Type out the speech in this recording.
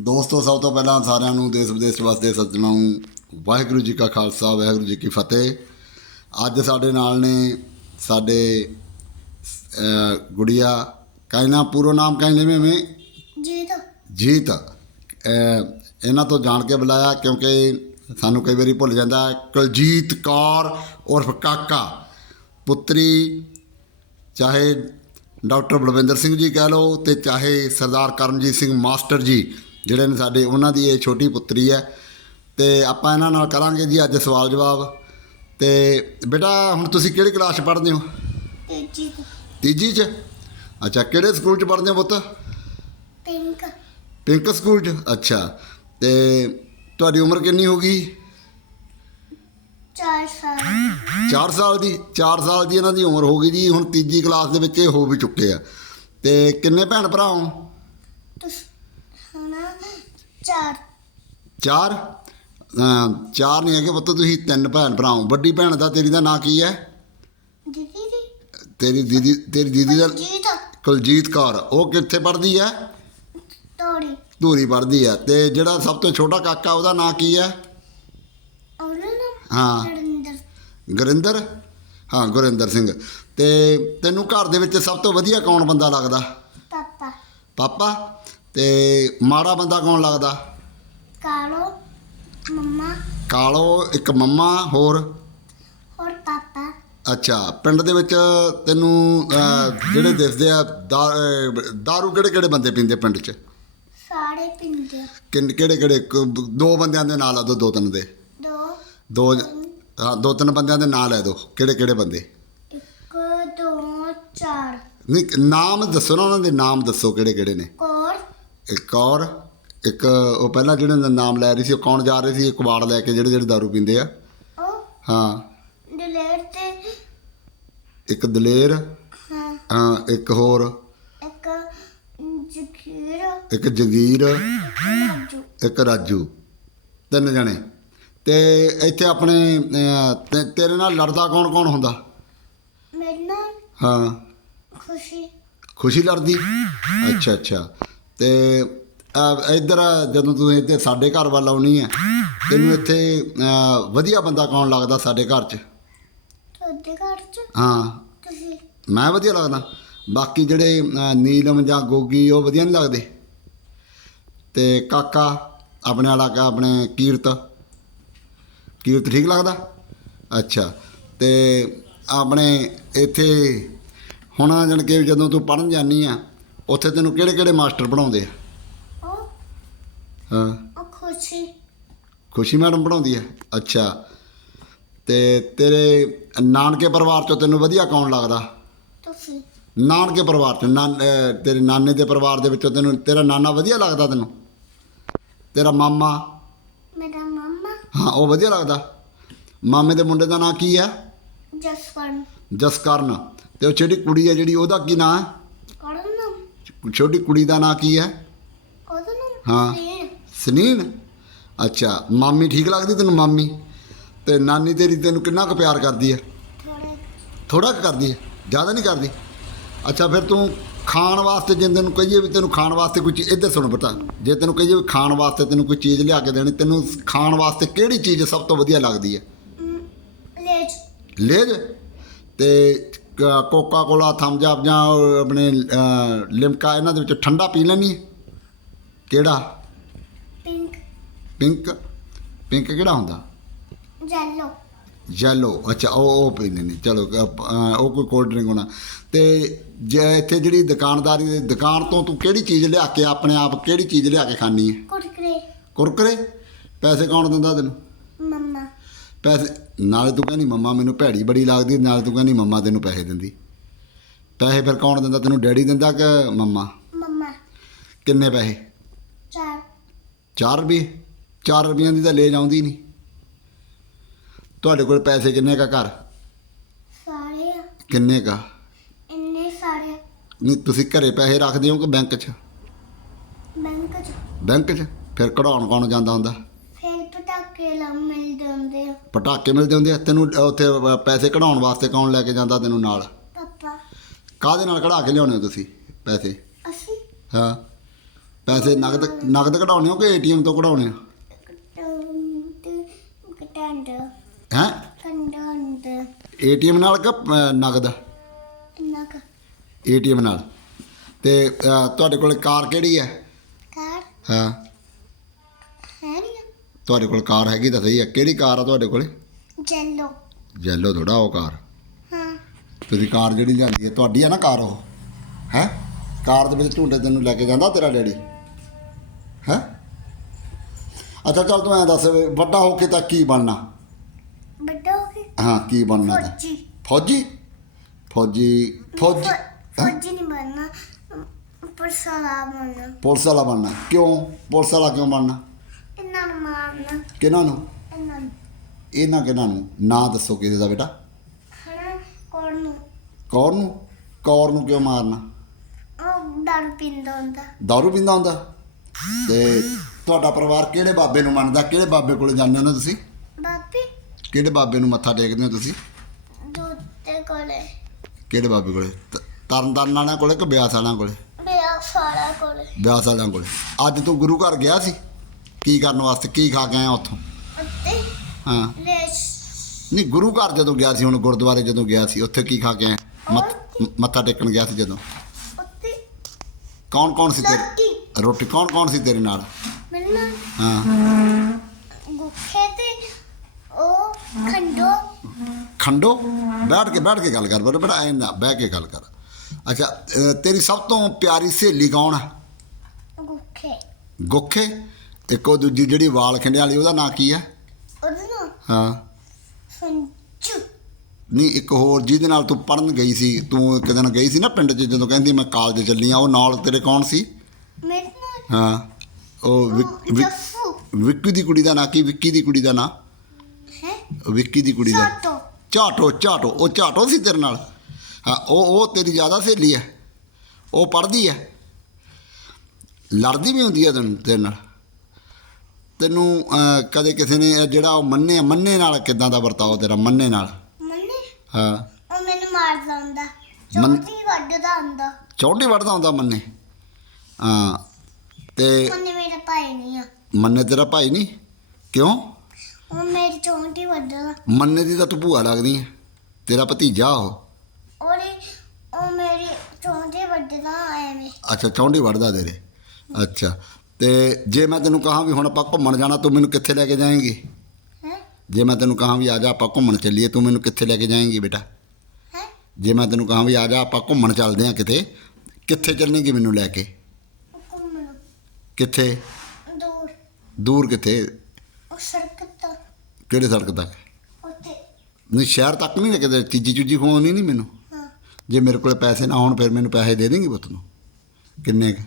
ਦੋਸਤੋ ਸਭ ਤੋਂ ਪਹਿਲਾਂ ਸਾਰਿਆਂ ਨੂੰ ਦੇਸ਼ ਵਿਦੇਸ਼ ਵਸਦੇ ਸੱਜਣਾਂ ਨੂੰ ਵਾਹਿਗੁਰੂ ਜੀ ਕਾ ਖਾਲਸਾ ਵਾਹਿਗੁਰੂ ਜੀ ਕੀ ਫਤਿਹ। ਅੱਜ ਸਾਡੇ ਨਾਲ ਨੇ ਸਾਡੇ ਗੁੜੀਆ ਕਾਇਨਾ ਪੂਰਾ ਨਾਮ में ਜੀ ਤਾਂ ਜੀਤ। ਅਹ, ਇਹਨਾਂ ਤੋਂ ਜਾਣ ਕੇ ਬੁਲਾਇਆ ਕਿਉਂਕਿ ਸਾਨੂੰ ਕਈ ਵਾਰੀ ਭੁੱਲ ਜਾਂਦਾ ਕੁਲਜੀਤ ਕੌਰ ਉਰਫ ਕਾਕਾ ਪੁੱਤਰੀ ਚਾਹੇ ਡਾਕਟਰ ਬਲਵਿੰਦਰ ਸਿੰਘ ਜੀ ਕਹਿ ਲਓ ਤੇ ਚਾਹੇ ਸਰਦਾਰ ਕਰਮਜੀਤ ਸਿੰਘ ਮਾਸਟਰ ਜੀ। ਜਿਹੜੇ ਨੇ ਸਾਡੇ ਉਹਨਾਂ ਦੀ ਇਹ ਛੋਟੀ ਪੁੱਤਰੀ ਹੈ। ਤੇ ਆਪਾਂ ਇਹਨਾਂ ਨਾਲ ਕਰਾਂਗੇ ਜੀ ਅੱਜ ਸਵਾਲ ਜਵਾਬ। ਤੇ ਬੇਟਾ ਹੁਣ ਤੁਸੀਂ ਕਿਹੜੀ ਕਲਾਸ 'ਚ ਪੜ੍ਹਦੇ ਹੋ? ਤੀਜੀ 'ਚ। ਅੱਛਾ ਕਿਹੜੇ ਸਕੂਲ 'ਚ ਪੜ੍ਹਦੇ ਹੋ ਪੁੱਤ? ਪਿੰਕ। ਪਿੰਕ ਸਕੂਲ 'ਚ? ਅੱਛਾ ਤੇ ਤੁਹਾਡੀ ਉਮਰ ਕਿੰਨੀ ਹੋ ਗਈ? ਚਾਰ ਸਾਲ। 4 ਸਾਲ ਦੀ 4 ਸਾਲ ਦੀ ਇਹਨਾਂ ਦੀ ਉਮਰ ਹੋ ਗਈ ਜੀ। ਹੁਣ ਤੀਜੀ ਕਲਾਸ ਦੇ ਵਿੱਚ ਇਹ ਹੋ ਵੀ ਚੁੱਕੇ ਆ। ਤੇ ਕਿੰਨੇ ਭੈਣ ਭਰਾ ਹੋ? ਚਾਰ। ਚਾਰ? ਅਮ ਚਾਰ ਨਹੀਂ ਹੈਗੇ ਪੁੱਤ ਤੁਸੀਂ ਤਿੰਨ ਭੈਣ ਭਰਾ ਹੋ। ਵੱਡੀ ਭੈਣ ਦਾ ਤੇਰੀ ਦਾ ਨਾਂ ਕੀ ਹੈ? ਦੀਦੀ ਦੀ। ਤੇਰੀ ਦੀਦੀ ਤੇਰੀ ਦੀਦੀ ਦਾ ਜੀ ਤਾਂ ਕੁਲਜੀਤ ਕੌਰ। ਉਹ ਕਿੱਥੇ ਪੜ੍ਹਦੀ ਹੈ? ਤੋੜੀ ਧੂਰੀ ਪੜ੍ਹਦੀ ਹੈ। ਤੇ ਜਿਹੜਾ ਸਭ ਤੋਂ ਛੋਟਾ ਕਾਕਾ ਉਹਦਾ ਨਾਂ ਕੀ ਹੈ? ਉਹਨਾਂ ਹਾਂ। ਨਰਿੰਦਰ ਗੁਰਿੰਦਰ? ਹਾਂ ਗੁਰਿੰਦਰ ਸਿੰਘ। ਤੇ ਤੈਨੂੰ ਘਰ ਦੇ ਵਿੱਚ ਸਭ ਤੋਂ ਵਧੀਆ ਕੌਣ ਬੰਦਾ ਲੱਗਦਾ? ਪਾਪਾ। ਪਾਪਾ? ਤੇ ਮਾੜਾ ਬੰਦਾ ਕੌਣ ਲੱਗਦਾ? ਕਾਲੋ ਮੰਮਾ। ਕਾਲੋ ਇੱਕ ਮੰਮਾ ਹੋਰ? ਔਰ ਪਾਪਾ। ਅੱਛਾ ਪਿੰਡ ਦੇ ਵਿੱਚ ਤੈਨੂੰ ਅਹ, ਜਿਹੜੇ ਦਿਸਦੇ ਆ ਦਾ- ਅਹ, ਦਾਰੂ ਕਿਹੜੇ ਕਿਹੜੇ ਬੰਦੇ ਪੀਂਦੇ ਪਿੰਡ 'ਚ? ਸਾਰੇ ਕਿੰਨ ਕਿਹੜੇ ਕਿਹੜੇ? ਕ- ਦੋ ਬੰਦਿਆਂ ਦੇ ਨਾਂ ਲਾ ਦਿਓ ਦੋ ਤਿੰਨ ਦੇ। ਦੋ। ਦੋ ਹਾਂ ਦੋ ਤਿੰਨ ਬੰਦਿਆਂ ਦੇ ਨਾਂ ਲੈ ਦਿਓ ਕਿਹੜੇ ਕਿਹੜੇ ਬੰਦੇ? ਇੱਕ ਦੋ ਚਾਰ। ਨਹੀਂ ਨਾਮ ਦੱਸੋ ਨਾ ਉਹਨਾਂ ਦੇ ਨਾਮ ਦੱਸੋ ਕਿਹੜੇ ਕਿਹੜੇ ਨੇ। ਇੱਕ ਔਰ ਇੱਕ ਉਹ ਪਹਿਲਾਂ ਜਿਹੜੇ ਦਾ ਨਾਮ ਲੈ ਰਹੀ ਸੀ ਉਹ ਕੌਣ ਜਾ ਰਹੇ ਸੀ? ਇੱਕ ਵਾੜ ਲੈ ਕੇ ਜਿਹੜੇ ਜਿਹੜੇ ਦਾਰੂ ਪੀਂਦੇ ਆ। ਉਹ ਹਾਂ। ਦਲੇਰ ਤੇ। ਇੱਕ ਦਲੇਰ ਹਾਂ। ਹਾਂ ਇੱਕ ਹੋਰ। ਇੱਕ ਜ਼ਕੀਰ ਇੱਕ ਜਗੀਰ। ਰਾਜੂ। ਇੱਕ ਰਾਜੂ। ਤਿੰਨ ਜਣੇ। ਤੇ ਇੱਥੇ ਆਪਣੇ ਅਹ, ਤੇ- ਤੇਰੇ ਨਾਲ ਲੜਦਾ ਕੌਣ ਕੌਣ ਹੁੰਦਾ? ਮੇਰੇ ਨਾਲ ਹਾਂ। ਖੁਸ਼ੀ। ਖੁਸ਼ੀ ਲੜਦੀ? ਅੱਛਾ ਅੱਛਾ। ਤੇ ਇੱਧਰ ਜਦੋਂ ਤੂੰ ਇੱਥੇ ਸਾਡੇ ਘਰ ਵੱਲ ਆਉਣੀ ਹੈ ਤੈਨੂੰ ਇੱਥੇ ਵਧੀਆ ਬੰਦਾ ਕੌਣ ਲੱਗਦਾ ਸਾਡੇ ਘਰ 'ਚ? ਤੁਹਾਡੇ ਘਰ ਚ? ਹਾਂ। ਤੁਸੀਂ? ਮੈਂ ਵਧੀਆ ਲੱਗਦਾ। ਬਾਕੀ ਜਿਹੜੇ ਨੀਲਮ ਜਾਂ ਗੋਗੀ ਉਹ ਵਧੀਆ ਨਹੀਂ ਲੱਗਦੇ। ਤੇ ਕਾਕਾ ਆਪਣੇ ਵਾਲਾ ਕਾ ਆਪਣੇ ਕੀਰਤ। ਕੀਰਤ ਠੀਕ ਲੱਗਦਾ? ਅੱਛਾ। ਤੇ ਆਪਣੇ ਇੱਥੇ ਹੁਣ ਜਾਣੀ ਕਿ ਜਦੋਂ ਤੂੰ ਪੜਨ ਜਾਨੀ ਆ ਉੱਥੇ ਤੈਨੂੰ ਕਿਹੜੇ ਕਿਹੜੇ ਮਾਸਟਰ ਪੜਾਉਂਦੇ ਆ? ਉਹ ਹਾਂ। ਉਹ ਖੁਸ਼ੀ। ਖੁਸ਼ੀ ਮੈਡਮ ਪੜਾਉਂਦੀ ਹੈ ਅੱਛਾ। ਤੇ ਤੇਰੇ ਨਾਨਕੇ ਪਰਿਵਾਰ ਚੋਂ ਤੈਨੂੰ ਵਧੀਆ ਕੌਣ ਲੱਗਦਾ? ਤੁਸੀਂ। ਨਾਨਕੇ ਪਰਿਵਾਰ ਚ ਨਾਨ ਅਹ ਤੇਰੇ ਨਾਨੇ ਦੇ ਪਰਿਵਾਰ ਦੇ ਵਿੱਚੋਂ ਤੈਨੂੰ ਤੇਰਾ ਨਾਨਾ ਵਧੀਆ ਲੱਗਦਾ ਤੈਨੂੰ? ਤੇਰਾ ਮਾਮਾ? ਮੇਰਾ ਮੰਮਾ। ਹਾਂ ਉਹ ਵਧੀਆ ਲੱਗਦਾ। ਮਾਮੇ ਦੇ ਮੁੰਡੇ ਦਾ ਨਾਂ ਕੀ ਹੈ ਜਸਵਰਨ। ਜਸਕਰਨ। ਤੇ ਉਹ ਜਿਹੜੀ ਕੁੜੀ ਹੈ ਜਿਹੜੀ ਉਹਦਾ ਕੀ ਨਾਂ ਹੈ ਛੋਟੀ ਕੁੜੀ ਦਾ ਨਾਂ ਕੀ ਹੈ? ਉਹਦਾ ਨਾਮ ਹਾਂ। ਸੇਨ। ਸਨੀਨ? ਅੱਛਾ ਮਾਮੀ ਠੀਕ ਲੱਗਦੀ ਤੈਨੂੰ ਮਾਮੀ? ਤੇ ਨਾਨੀ ਤੇਰੀ ਤੈਨੂੰ ਕਿੰਨਾ ਕੁ ਪਿਆਰ ਕਰਦੀ ਹੈ? ਥੋੜਾ ਥੋੜਾ ਕੁ ਕਰਦੀ ਹੈ? ਜ਼ਿਆਦਾ ਨਹੀਂ ਕਰਦੀ? ਅੱਛਾ ਫਿਰ ਤੂੰ ਖਾਣ ਵਾਸਤੇ ਜੇ ਤੈਨੂੰ ਕਹੀਏ ਵੀ ਤੈਨੂੰ ਖਾਣ ਵਾਸਤੇ ਕੋਈ ਚੀਜ਼ ਇੱਧਰ ਸੁਣ ਬਤਾ ਜੇ ਤੈਨੂੰ ਕਹੀਏ ਵੀ ਖਾਣ ਵਾਸਤੇ ਤੈਨੂੰ ਕੋਈ ਚੀਜ਼ ਲਿਆ ਕੇ ਦੇਣੀ ਤੈਨੂੰ ਖਾਣ ਵਾਸਤੇ ਕਿਹੜੀ ਚੀਜ਼ ਸਭ ਤੋਂ ਵਧੀਆ ਲੱਗਦੀ ਹੈ? ਲੇਜ। ਲੇਜ? ਤੇ ਕੋਕਾ ਕੋਲਾ ਥੰਮਸ ਅਪ ਜਾਂ ਆਪਣੇ ਲਿਮਕਾ ਇਹਨਾਂ ਦੇ ਵਿੱਚ ਠੰਡਾ ਪੀ ਲੈਣੀ ਕਿਹੜਾ? ਪਿੰਕ ਪਿੰਕ ਪਿੰਕ ਕਿਹੜਾ ਹੁੰਦਾ? ਜੈਲੋ ਯੈਲੋ ਅੱਛਾ ਉਹ ਉਹ ਪੀਂਦੇ ਨੇ ਚਲੋ ਉਹ ਕੋਈ ਕੋਲਡ ਡਰਿੰਕ ਹੋਣਾ। ਤੇ ਜੇ ਇੱਥੇ ਜਿਹੜੀ ਦੁਕਾਨਦਾਰੀ ਦੀ ਦੁਕਾਨ ਤੋਂ ਤੂੰ ਕਿਹੜੀ ਚੀਜ਼ ਲਿਆ ਕੇ ਆਪਣੇ ਆਪ ਕਿਹੜੀ ਚੀਜ਼ ਲਿਆ ਕੇ ਖਾਣੀ ਹੈ ਕੁਰਕਰੇ। ਕੁਰਕਰੇ? ਪੈਸੇ ਕੌਣ ਦਿੰਦਾ ਤੈਨੂੰ? ਮੰਮਾ। ਪੈਸੇ ਨਾਲੇ ਤੂੰ ਕਹਿੰਦੀ ਮੰਮਾ ਮੈਨੂੰ ਭੈੜੀ ਬੜੀ ਲੱਗਦੀ ਨਾਲੇ ਤੂੰ ਕਹਿੰਦੀ ਮੰਮਾ ਤੈਨੂੰ ਪੈਸੇ ਦਿੰਦੀ। ਪੈਸੇ ਫਿਰ ਕੌਣ ਦਿੰਦਾ ਤੈਨੂੰ ਡੈਡੀ ਦਿੰਦਾ ਕਿ ਮੰਮਾ? ਮੰਮਾ। ਕਿੰਨੇ ਪੈਸੇ? ਚਾਰ। 4 ਰੁਪਏ? 4 ਰੁਪਈਆਂ ਦੀ ਤਾਂ ਲੈ ਜਾਉਂਦੀ ਨਹੀਂ। ਤੁਹਾਡੇ ਕੋਲ ਪੈਸੇ ਕਿੰਨੇ ਕਾ ਘਰ? ਸਾਰੇ ਆ, ਕਿੰਨੇ ਕਾ ਇੰਨੇ ਸਾਰੇ ਨਹੀਂ ਤੁਸੀਂ ਘਰੇ ਪੈਸੇ ਰੱਖਦੇ ਹੋ ਕਿ ਬੈਂਕ 'ਚ? ਬੈਂਕ ਚ। ਬੈਂਕ 'ਚ? ਫਿਰ ਕਢਾਉਣ ਕੌਣ ਜਾਂਦਾ ਹੁੰਦਾ ਫਿਰ ਪਟਾਕੇ ਲਾ ਮਿਲ ਜਾਂਦੇ ਆ ਪਟਾਕੇ ਮਿਲਦੇ ਹੁੰਦੇ ਆ ਤੈਨੂੰ ਉੱਥੇ ਪੈਸੇ ਕਢਾਉਣ ਵਾਸਤੇ ਕੌਣ ਲੈ ਕੇ ਜਾਂਦਾ ਤੈਨੂੰ ਨਾਲ? ਪਾਪਾ। ਕਾਹਦੇ ਨਾਲ ਕਢਾ ਕੇ ਲਿਆਉਣੇ ਹੋ ਤੁਸੀਂ ਪੈਸੇ? ਅਸੀਂ? ਹਾਂ। ਪੈਸੇ ਨਗਦ ਨਗਦ ਕਢਾਉਣੇ ਹੋ ਕਿ ਏਟੀਐਮ ਤੋਂ ਕਢਾਉਣੇ ਹੋ ਕਟੰਡ ਹੈ? ਕੰਡੰਡ ਏਟੀਐਮ ਨਾਲ ਕਿ ਨਗਦ? ਨਕ ਏਟੀਐਮ ਨਾਲ। ਤੇ ਤੁਹਾਡੇ ਕੋਲ ਕਾਰ ਕਿਹੜੀ ਹੈ? ਕਾਰ? ਹਾਂ। ਤੁਹਾਡੇ ਕੋਲ ਕਾਰ ਹੈਗੀ ਤਾਂ ਸਹੀ ਹੈ। ਕਿਹੜੀ ਕਾਰ ਆ ਤੁਹਾਡੇ ਕੋਲੇ? ਜੈਲੋ ਜੈਲੋ ਥੋੜਾ ਉਹ ਕਾਰ। ਹਾਂ। ਤੁਸੀਂ ਕਾਰ ਜਿਹੜੀ ਲਿਆਂਦੀ ਹੈ ਤੁਹਾਡੀ ਹੈ ਨਾ ਕਾਰ ਉਹ? ਹੈ? ਕਾਰ ਦੇ ਵਿੱਚ ਝੂੰਡੇ ਤੈਨੂੰ ਲੈ ਕੇ ਜਾਂਦਾ ਤੇਰਾ ਡੈਡੀ? ਹੈ? ਅੱਛਾ ਚੱਲ ਤੂੰ ਐਂ ਦੱਸ ਵੀ ਵੱਡਾ ਹੋ ਕੇ ਤਾਂ ਕੀ ਬਣਨਾ? ਵੱਡਾ ਹੋ ਕੇ? ਹਾਂ ਕੀ ਬਣਨਾ ਤਾਂ? ਫੌਜੀ। ਫੌਜੀ? ਫੌਜੀ ਫੌਜੀ ਫੌ- ਹੈਂ? ਫੌਜੀ ਨਹੀਂ ਬਣਨਾ। ਪਰਸਲਾ ਬਣਨਾ। ਪੁਲਿਸ ਵਾਲਾ ਬਣਨਾ। ਕਿਉਂ? ਪੁਲਿਸ ਵਾਲਾ ਕਿਉਂ ਬਣਨਾ? ਨੂੰ ਕਿਹਨਾਂ ਨੂੰ? ਇਹਨਾਂ ਨੂੰ। ਇਹਨਾਂ ਕਿਹਨਾਂ ਨੂੰ? ਨਾਂ ਦੱਸੋ ਕਿਹਦੇ ਦਾ ਬੇਟਾ। ਕੋਣ ਨੂੰ। ਕੌਰ ਨੂੰ? ਕੌਰ ਨੂੰ ਕਿਉਂ ਮਾਰਨਾ? ਉਹ ਦਾਰੂ ਪੀਂਦਾ ਹੁੰਦਾ। ਦਾਰੂ ਪੀਂਦਾ ਹੁੰਦਾ? ਤੇ ਤੁਹਾਡਾ ਪਰਿਵਾਰ ਕਿਹੜੇ ਬਾਬੇ ਨੂੰ ਮੰਨਦਾ? ਕਿਹੜੇ ਬਾਬੇ ਕੋਲੇ ਜਾਂਦੇ ਹੋ ਨਾ ਤੁਸੀਂ? ਬਾਪੀ ਕਿਹੜੇ ਬਾਬੇ ਨੂੰ ਮੱਥਾ ਟੇਕਦੇ ਹੋ ਤੁਸੀਂ? ਦੁੱਧ ਕੋਲੇ। ਕਿਹੜੇ ਬਾਬੇ ਕੋਲੇ? ਤ- ਤਰਨਤਾਰਨ ਵਾਲਿਆਂ ਕੋਲੇ ਕਿ ਬਿਆਸ ਵਾਲਿਆਂ ਕੋਲੇ? ਬਿਆ ਸਾਰਾ ਕੋਲੇ। ਬਿਆਸ ਵਾਲਿਆਂ ਕੋਲੇ। ਅੱਜ ਤੂੰ ਗੁਰੂ ਘਰ ਗਿਆ ਸੀ? ਕੀ ਕਰਨ ਵਾਸਤੇ ਕੀ ਖਾ ਕੇ ਆਇਆ ਉੱਥੋਂ? ਉੱਤੇ ਹਾਂ। ਲੈਸ। ਨਹੀਂ ਗੁਰੂ ਘਰ ਜਦੋਂ ਗਿਆ ਸੀ ਹੁਣ ਗੁਰਦੁਆਰੇ ਜਦੋਂ ਗਿਆ ਸੀ ਉੱਥੇ ਕੀ ਖਾ ਕੇ ਆਇਆ ਮੱਥ- ਮੱਥਾ ਟੇਕਣ ਗਿਆ ਸੀ ਜਦੋਂ? ਉੱਤੇ ਕੌਣ ਕੌਣ ਸੀ ਤੇਰੇ ਲੱਕੀ ਰੋਟੀ ਕੌਣ ਕੌਣ ਸੀ ਤੇਰੇ ਨਾਲ? ਮਿਲਣਾ ਹਾਂ। ਗੁੱਖੇ ਤੇ ਉਹ ਖੰਡੋ। ਖੰਡੋ? ਬੈਠ ਕੇ ਬੈਠ ਕੇ ਗੱਲ ਕਰ ਬੜਾ ਬੜਾ ਐਂ ਨਾ ਬਹਿ ਕੇ ਗੱਲ ਕਰ। ਅੱਛਾ ਅ, ਤੇਰੀ ਸਭ ਤੋਂ ਪਿਆਰੀ ਸਹੇਲੀ ਕੌਣ ਹੈ ਗੁੱਖੇ। ਗੁੱਖੇ? ਇੱਕੋ ਦੂਜੀ ਜਿਹੜੀ ਵਾਲ ਖਿੰਡੇ ਵਾਲੀ ਉਹਦਾ ਨਾਂ ਕੀ ਹੈ ਉਹਦਾ ਹਾਂ। ਸੰਚੂ ਨਹੀਂ ਇੱਕ ਹੋਰ ਜਿਹਦੇ ਨਾਲ ਤੂੰ ਪੜਨ ਗਈ ਸੀ ਤੂੰ ਇੱਕ ਦਿਨ ਗਈ ਸੀ ਨਾ ਪਿੰਡ 'ਚ ਜਦੋਂ ਕਹਿੰਦੀ ਮੈਂ ਕਾਲਜ ਚੱਲੀ ਆ ਉਹ ਨਾਲ ਤੇਰੇ ਕੌਣ ਸੀ? ਮੇਰੇ ਨਾਲ। ਹਾਂ। ਉਹ ਵਿਕ- ਉਹ ਵਿਕ- ਜੱਫੂ। ਵਿੱਕੀ ਦੀ ਕੁੜੀ ਦਾ ਨਾਂ ਕੀ? ਵਿੱਕੀ ਦੀ ਕੁੜੀ ਦਾ ਨਾਂ? ਹੈ? ਵਿੱਕੀ ਦੀ ਕੁੜੀ ਦਾ। ਸਾਟੋ ਝਾਟੋ ਝਾਟੋ ਉਹ ਝਾਟੋ ਸੀ ਤੇਰੇ ਨਾਲ? ਹਾਂ ਉਹ ਉਹ ਤੇਰੀ ਜ਼ਿਆਦਾ ਸਹੇਲੀ ਹੈ ਉਹ ਪੜ੍ਹਦੀ ਹੈ ਲੜਦੀ ਵੀ ਹੁੰਦੀ ਹੈ ਤੈਨੂੰ ਤੇਰੇ ਨਾਲ? ਤੈਨੂੰ ਕਦੇ ਕਿਸੇ ਨੇ ਜਿਹੜਾ ਉਹ ਮੰਨੇ ਮੰਨੇ ਨਾਲ ਕਿਦਾਂ ਦਾ ਵਰਤਾਓ ਤੇਰਾ ਮੰਨੇ ਨਾਲ? ਮੰਨੇ? ਹਾਂ। ਉਹ ਮੈਨੂੰ ਮਾਰਦਾ ਹੁੰਦਾ। ਚੌਂਤੀ ਵੱਢਦਾ ਹੁੰਦਾ। ਚੌਂਡੀ ਵੜਦਾ ਹੁੰਦਾ ਮੰਨੇ? ਹਾਂ ਤੇ ਮੰਨੇ ਮੇਰਾ ਭਾਈ ਨਹੀਂ ਆ। ਮੰਨੇ ਤੇਰਾ ਭਾਈ ਨਹੀਂ? ਕਿਉਂ? ਉਹ ਮੇਰੀ ਚੌਂਤੀ ਵੱਢਦਾ। ਮੰਨੇ ਦੀ ਤਾਂ ਤੂੰ ਭੂਆ ਲੱਗਦੀ ਹੈ ਤੇਰਾ ਭਤੀਜਾ ਉਹ। ਔਰੇ ਉਹ ਮੇਰੀ ਚੌਂਤੀ ਵੱਢਦਾ ਐਵੇਂ। ਅੱਛਾ ਚੌਂਡੀ ਵੜਦਾ ਤੇਰੇ। ਅੱਛਾ। ਤੇ ਜੇ ਮੈਂ ਤੈਨੂੰ ਕਹਾਂ ਵੀ ਹੁਣ ਆਪਾਂ ਘੁੰਮਣ ਜਾਣਾ ਤੂੰ ਮੈਨੂੰ ਕਿੱਥੇ ਲੈ ਕੇ ਜਾਏਂਗੀ? ਹੈ? ਜੇ ਮੈਂ ਤੈਨੂੰ ਕਹਾਂ ਵੀ ਆ ਜਾ ਆਪਾਂ ਘੁੰਮਣ ਚੱਲੀਏ ਤੂੰ ਮੈਨੂੰ ਕਿੱਥੇ ਲੈ ਕੇ ਜਾਏਂਗੀ ਬੇਟਾ? ਹੈ? ਜੇ ਮੈਂ ਤੈਨੂੰ ਕਹਾਂ ਵੀ ਆ ਜਾ ਆਪਾਂ ਘੁੰਮਣ ਚੱਲਦੇ ਹਾਂ ਕਿਤੇ ਕਿੱਥੇ ਚੱਲੇਂਗੀ ਮੈਨੂੰ ਲੈ ਕੇ? ਘੁੰਮਣ ਕਿੱਥੇ? ਦੂਰ। ਦੂਰ ਕਿੱਥੇ? ਉਹ ਸੜਕ ਤੋਂ ਕਿਹੜੇ ਸੜਕ ਤੱਕ? ਉੱਤੇ ਨਹੀਂ ਸ਼ਹਿਰ ਤੱਕ ਨਹੀਂ ਕਿਤੇ ਚੀਜੀ ਚੂਜੀ ਖਵਾਉਣੀ ਨਹੀਂ ਮੈਨੂੰ। ਹਾਂ। ਜੇ ਮੇਰੇ ਕੋਲ ਪੈਸੇ ਨਾ ਹੋਣ ਫਿਰ ਮੈਨੂੰ ਪੈਸੇ ਦੇ ਦੇਂਗੀ ਪੁੱਤ ਨੂੰ। ਕਿੰਨੇ ਕੁ?